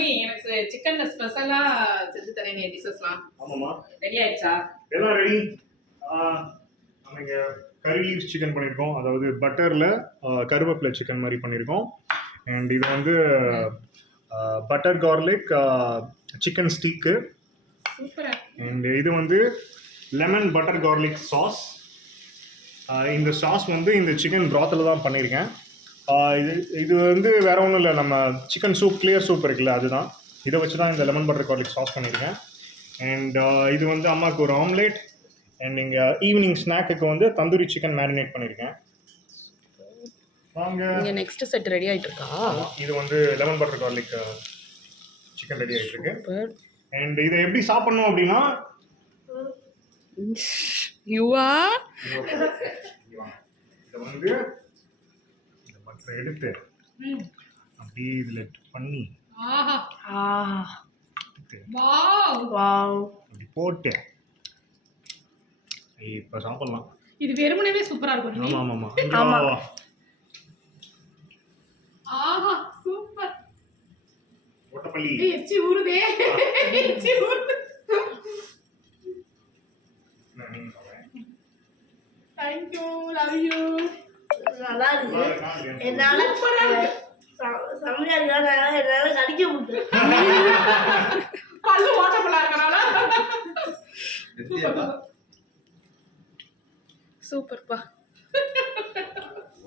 தம்பி எனக்கு சிக்கன்ல ஸ்பெஷலா செஞ்சு தரேன் டிஷஸ்லாம். ஆமாமா. ரெடி ஆயிடுச்சா? எல்லாம் ரெடி. நம்ம இங்க கறி லீவ்ஸ் சிக்கன் பண்ணியிருக்கோம். அதாவது பட்டர்ல கருவேப்பிலை சிக்கன் மாதிரி பண்ணியிருக்கோம். அண்ட் இது வந்து பட்டர் கார்லிக் சிக்கன் ஸ்டீக்கு. சூப்பரா. அண்ட் இது வந்து லெமன் பட்டர் கார்லிக் சாஸ். இந்த சாஸ் வந்து இந்த சிக்கன் ப்ராத்தில் தான் பண்ணியிருக்கேன். இது வந்து வேற ஒன்றும் இல்லை, நம்ம சிக்கன் சூப் கிளியர் சூப் இருக்குல்ல அதுதான். இதை வச்சு தான் இந்த லெமன் பட்டர் கார்லிக் சாஸ் பண்ணியிருக்கேன். அண்ட் இது வந்து அம்மாவுக்கு ஒரு ஆம்லேட். அண்ட் இங்கே ஈவினிங் ஸ்நாக்குக்கு வந்து தந்தூரி சிக்கன் மேரினேட் பண்ணியிருக்கேன். வாங்க. இங்கே நெக்ஸ்ட் செட் ரெடி ஆகிட்டு இருக்கா? இது வந்து lemon butter garlic chicken ready ஆகிட்டு இருக்கு. அண்ட் இதை எப்படி சாப்பிடணும் அப்படின்னா இதை வந்து இந்த பட்டரை எடுத்து அப்படியே இதில் பண்ணி அப்படி போட்டு இப்போ சாப்பிடலாம். இது வெறுமனவே சூப்பரா இருக்கும். ஆமா ஆமா ஆமா. ஆஹா சூப்பர். ஓட்டப்பள்ளி எச்சி ஊறுதே. எச்சி ஊறுது. Thank you, love you. நல்லா இருக்கு. என்னால சமையல் என்னால கடிக்க முடியல. பல்லு ஓட்டப்பலா இருக்கனால. சூப்பர்ப்பா.